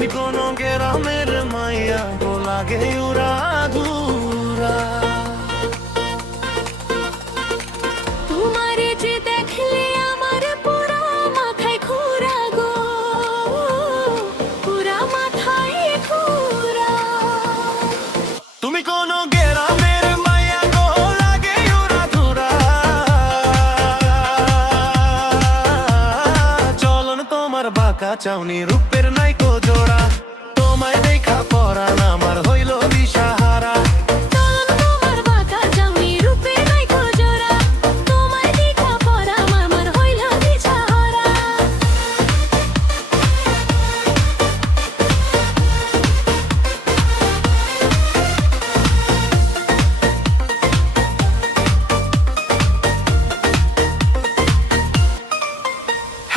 তুমি কোন গ্রামের মাইয়া গো লাগে উড়া ধুরা। তোমারে যে দেখলে আমার পুরা মাথায় ঘোরা গো, পুরা মাথায় ঘোরা। তুমি কোন গ্রামের মাইয়া গো লাগে উড়া ধুরা। চলন তোমার বাঁকা চাউনি রূপের নাইকো জোড়া। তোমায় দেখা পরাণ আমার হইল দিশাহারা। চলন তোমার বাঁকা চাউনি রূপের নাইকো জোড়া। তোমায় দেখা পরাণ আমার হইল দিশাহারা।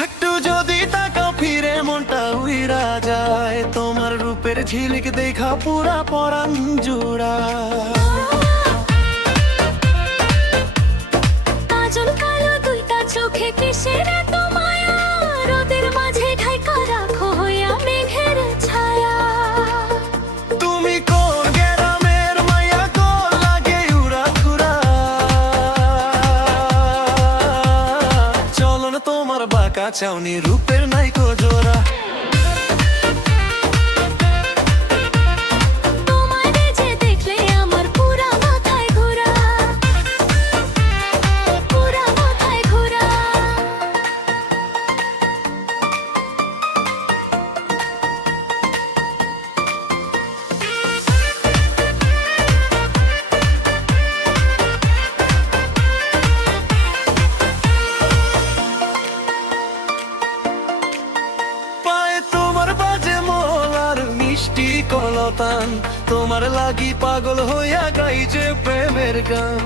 একটু যদি তাকাও ফিরে মনটা উইরা যায়। তোমার রূপের ঝিলিক দেখা পুরা পরাণ জোড়া। কাজল কালো দুইটা চোখে কিসের এত মায়া, রোদের মাঝে ঢাইকা রাখো হইয়া মেঘের ছায়া। তুমি কোন গ্রামের মাইয়া গো লাগে উড়া ধুরা। চলন তোমার বাঁকা চাউনি রূপের নাইকো জোড়া। তোমারে যে দেখলে আমার পুরা মাথায় ঘোরা, পুরা মাথায় ঘোরা। পায়ে তোমার বাজে মোলার মিষ্টি কলতান। তোমার লাগি পাগল হইয়া গাই যে প্রেমের গান।